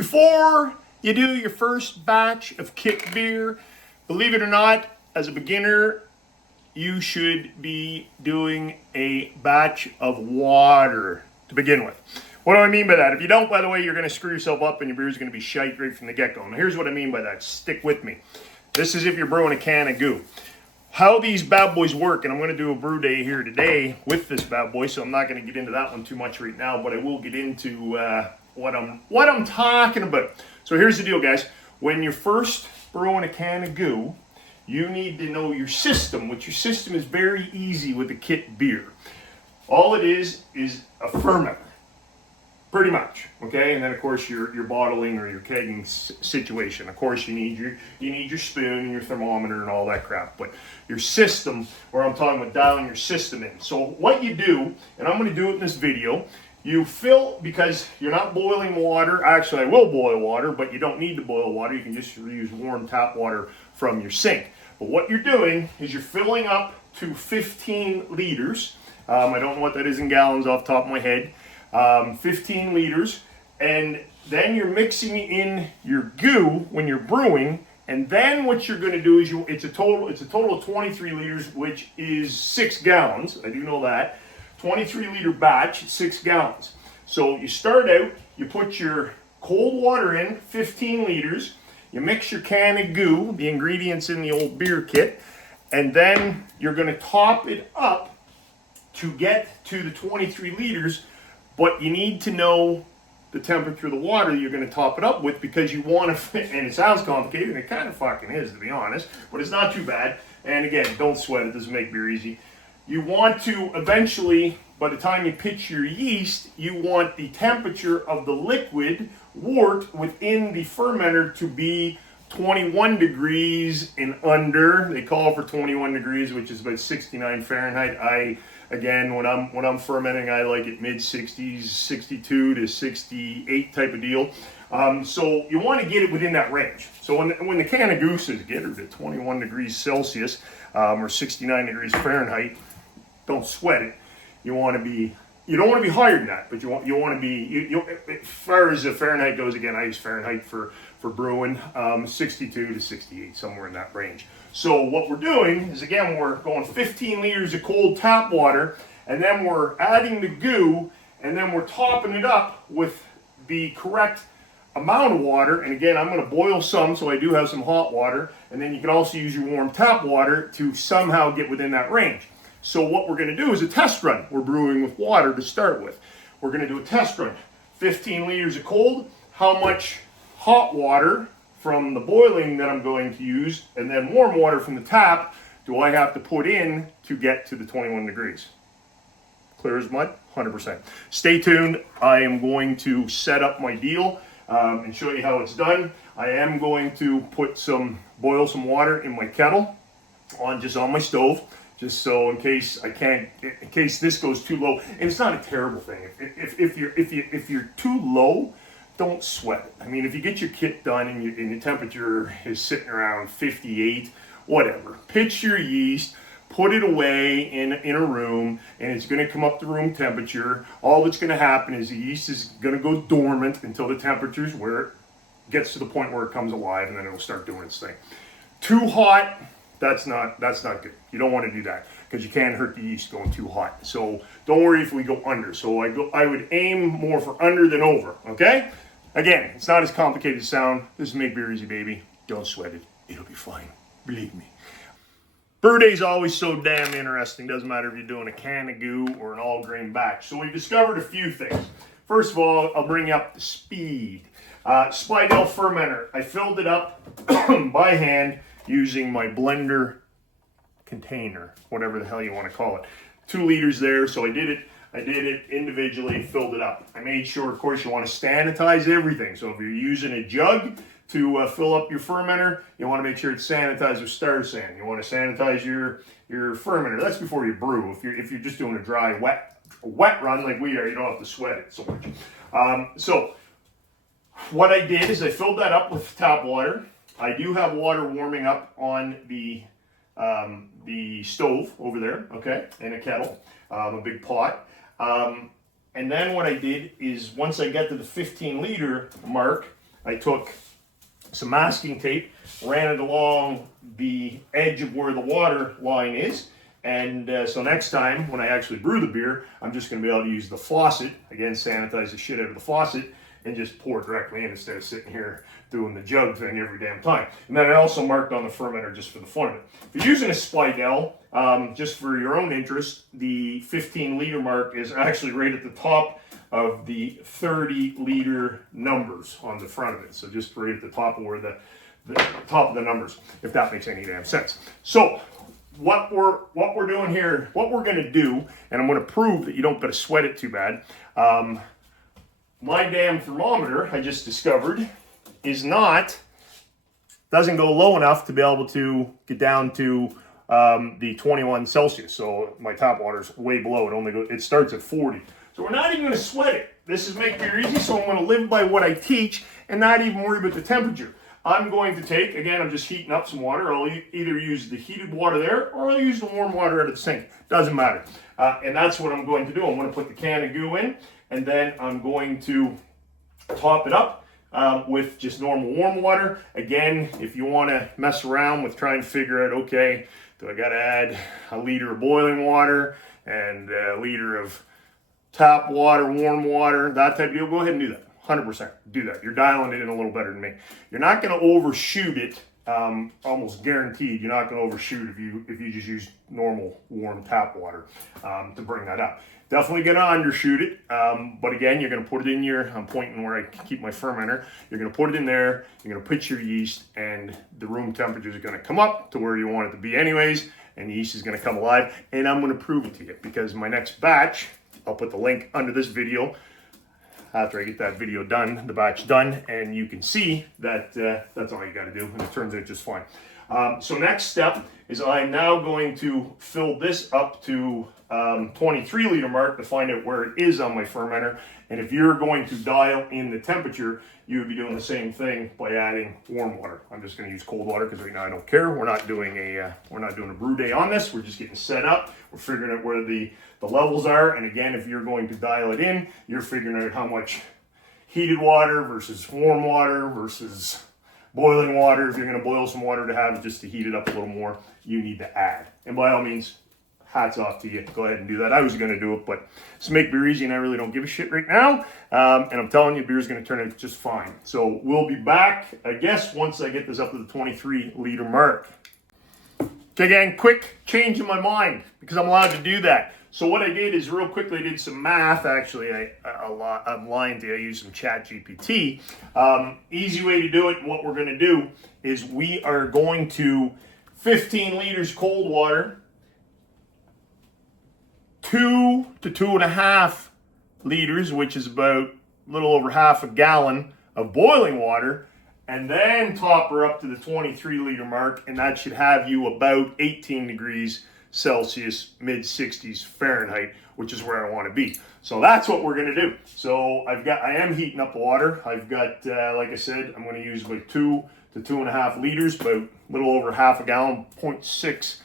Before you do your first batch of kit beer, believe it or not, as a beginner, you should be doing a batch of water to begin with. What do I mean by that? If you don't, by the way, you're going to screw yourself up and your beer is going to be shite right from the get-go. Now, here's what I mean by that. Stick with me. This is if you're brewing a can of goo. How these bad boys work, and I'm going to do a brew day here today with this bad boy, so I'm not going to get into that one too much right now, but I will get into what I'm talking about. So here's the deal, guys. When you're first brewing a can of goo, you need to know your system, which your system is very easy with a kit beer. All it is a ferment, pretty much, okay? And then of course your bottling or your kegging situation. Of course you need your spoon and your thermometer and all that crap. But your system, where I'm talking about dialing your system in. So what you do, and I'm going to do it in this video. You fill, because you're not boiling water. Actually, I will boil water, but you don't need to boil water. You can just use warm tap water from your sink. But what you're doing is you're filling up to 15 liters. I don't know what that is in gallons off the top of my head. 15 liters. And then you're mixing in your goo when you're brewing. And then what you're going to do is it's a total of 23 liters, which is 6 gallons. I do know that. 23 liter batch, 6 gallons. So you start out, you put your cold water in, 15 liters, you mix your can of goo, the ingredients in the old beer kit, and then you're going to top it up to get to the 23 liters, but you need to know the temperature of the water you're going to top it up with, because you want to, and it sounds complicated, and it kind of fucking is, to be honest, but it's not too bad. And again, don't sweat, it doesn't make beer easy. You want to eventually, by the time you pitch your yeast, you want the temperature of the liquid wort within the fermenter to be 21 degrees and under. They call for 21 degrees, which is about 69 Fahrenheit. Again, when I'm fermenting, I like it mid 60s, 62 to 68 type of deal. So you want to get it within that range. So when the can of goose is get it at 21 degrees Celsius or 69 degrees Fahrenheit, don't sweat it. You don't want to be higher than that, but you want to be, as far as the Fahrenheit goes, again, I use Fahrenheit for brewing, 62 to 68, somewhere in that range. So what we're doing is, again, we're going 15 liters of cold tap water, and then we're adding the goo, and then we're topping it up with the correct amount of water. And again, I'm going to boil some, so I do have some hot water, and then you can also use your warm tap water to somehow get within that range. So what we're going to do is a test run. We're brewing with water to start with. We're going to do a test run. 15 liters of cold, how much hot water from the boiling that I'm going to use, and then warm water from the tap do I have to put in to get to the 21 degrees? Clear as mud? 100%. Stay tuned. I am going to set up my deal and show you how it's done. I am going to boil some water in my kettle on my stove. Just so in case this goes too low, and it's not a terrible thing. If you're too low, don't sweat it. I mean, if you get your kit done and your temperature is sitting around 58, whatever. Pitch your yeast, put it away in a room, and it's going to come up to room temperature. All that's going to happen is the yeast is going to go dormant until the temperature's where it gets to the point where it comes alive, and then it'll start doing its thing. Too hot. That's not good. You don't want to do that, because you can hurt the yeast going too hot. So don't worry if we go under. So I would aim more for under than over, okay? Again, it's not as complicated as it sounds. This is Make Beer Easy, baby. Don't sweat it. It'll be fine. Believe me. Brew day is always so damn interesting. Doesn't matter if you're doing a can of goo or an all-grain batch. So we discovered a few things. First of all, I'll bring you up to speed. Spidell fermenter. I filled it up by hand, using my blender container, whatever the hell you want to call it. 2 liters there, so I did it individually, filled it up. I made sure, of course, you want to sanitize everything. So if you're using a jug to fill up your fermenter, you want to make sure it's sanitized with Star San. You want to sanitize your fermenter. That's before you brew. If you're just doing a dry, wet run like we are, you don't have to sweat it so much. So what I did is I filled that up with tap water. I do have water warming up on the stove over there, okay, in a kettle, a big pot. And then what I did is, once I get to the 15 liter mark, I took some masking tape, ran it along the edge of where the water line is. And so next time when I actually brew the beer, I'm just going to be able to use the faucet, again, sanitize the shit out of the faucet, and just pour it directly in instead of sitting here doing the jug thing every damn time. And then I also marked on the fermenter just for the fun of it. If you're using a Spidell, just for your own interest, the 15 liter mark is actually right at the top of the 30 liter numbers on the front of it. So just right at the top of where the top of the numbers, if that makes any damn sense. So what we're doing here, what we're gonna do, and I'm gonna prove that you don't gotta sweat it too bad. My damn thermometer, I just discovered, doesn't go low enough to be able to get down to the 21 Celsius. So my tap water's way below. It starts at 40. So we're not even going to sweat it. This is Make Beer Easy, so I'm going to live by what I teach and not even worry about the temperature. I'm going to take, again, I'm just heating up some water. I'll either use the heated water there or I'll use the warm water out of the sink. Doesn't matter. And that's what I'm going to do. I'm going to put the can of goo in, and then I'm going to top it up with just normal warm water. Again, if you want to mess around with trying to figure out, okay, do I got to add a liter of boiling water and a liter of tap water, warm water, that type of deal, go ahead and do that. 100% do that. You're dialing it in a little better than me. You're not going to overshoot it. Almost guaranteed you're not going to overshoot if you just use normal warm tap water to bring that up. Definitely going to undershoot it, but again, you're going to put it in I'm pointing where I keep my fermenter. You're going to put it in there, you're going to put your yeast, and the room temperature is going to come up to where you want it to be anyways, and the yeast is going to come alive, and I'm going to prove it to you, because my next batch, I'll put the link under this video, after I get that video done, the batch done, and you can see that that's all you got to do, and it turns out just fine. So next step is I'm now going to fill this up to 23 liter mark to find out where it is on my fermenter. And if you're going to dial in the temperature, you would be doing the same thing by adding warm water. I'm just going to use cold water because right now I don't care. We're not doing a brew day on this. We're just getting set up. We're figuring out where the levels are. And again, if you're going to dial it in, you're figuring out how much heated water versus warm water versus boiling water. If you're going to boil some water to have just to heat it up a little more, you need to add. And by all means, hats off to you. Go ahead and do that. I was going to do it, but it's Make Beer Easy, and I really don't give a shit right now. And I'm telling you, beer's going to turn out just fine. So we'll be back, I guess, once I get this up to the 23 liter mark. Okay, gang, quick change in my mind because I'm allowed to do that. So what I did is real quickly I did some math. Actually, I'm lying to you. I used some ChatGPT. Easy way to do it. And what we're going to do is we are going to 15 liters cold water, 2 to 2.5 liters, which is about a little over half a gallon of boiling water, and then top her up to the 23 liter mark, and that should have you about 18 degrees Celsius, mid 60s Fahrenheit, which is where I want to be. So that's what we're going to do. So I am heating up the water. I've got, like I said, I'm going to use about 2 to 2.5 liters, about a little over half a gallon, 0.6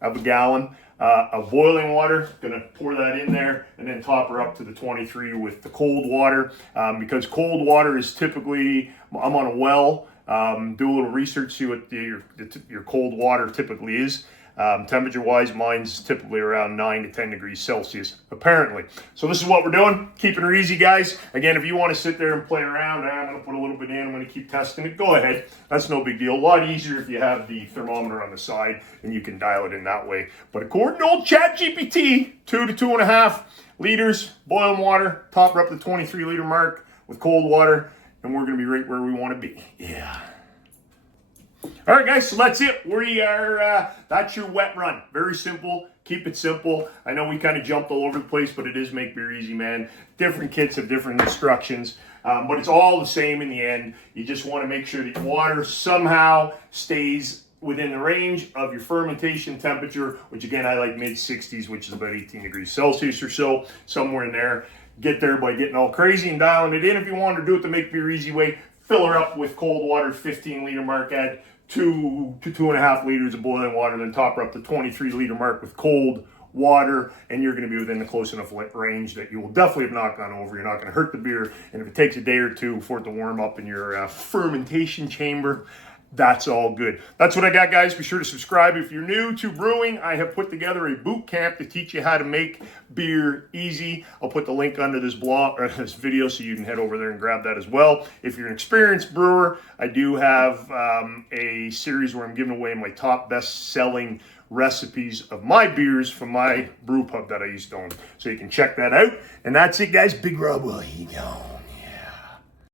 of a gallon of boiling water. Going to pour that in there and then top her up to the 23 with the cold water, because cold water is typically, I'm on a well, do a little research, see what your cold water typically is. Temperature wise, mine's typically around 9 to 10 degrees Celsius, apparently. So this is what we're doing, keeping her easy, guys. Again, if you want to sit there and play around, I'm going to put a little bit in, I'm going to keep testing it, go ahead. That's no big deal. A lot easier if you have the thermometer on the side and you can dial it in that way. But according to old ChatGPT, 2 to 2.5 liters, boiling water, top her up to the 23 liter mark with cold water, and we're going to be right where we want to be. Yeah. All right, guys, so that's it. We are, that's your wet run. Very simple. Keep it simple. I know we kind of jumped all over the place, but it is Make Beer Easy, man. Different kits have different instructions, but it's all the same in the end. You just want to make sure that water somehow stays within the range of your fermentation temperature, which again, I like mid 60s, which is about 18 degrees Celsius or so, somewhere in there. Get there by getting all crazy and dialing it in. If you want to do it the Make Beer Easy way, fill her up with cold water, 15 liter mark, add 2 to 2.5 liters of boiling water, then top her up to 23 liter mark with cold water, and you're going to be within the close enough range that you will definitely have not gone over. You're not going to hurt the beer, and if it takes a day or two for it to warm up in your fermentation chamber, that's all good. That's what I got, guys. Be sure to subscribe. If you're new to brewing, I have put together a boot camp to teach you how to make beer easy. I'll put the link under this blog or this video so you can head over there and grab that as well. If you're an experienced brewer, I do have a series where I'm giving away my top best-selling recipes of my beers from my brew pub that I used to own. So you can check that out. And that's it, guys. Big Rob will he go.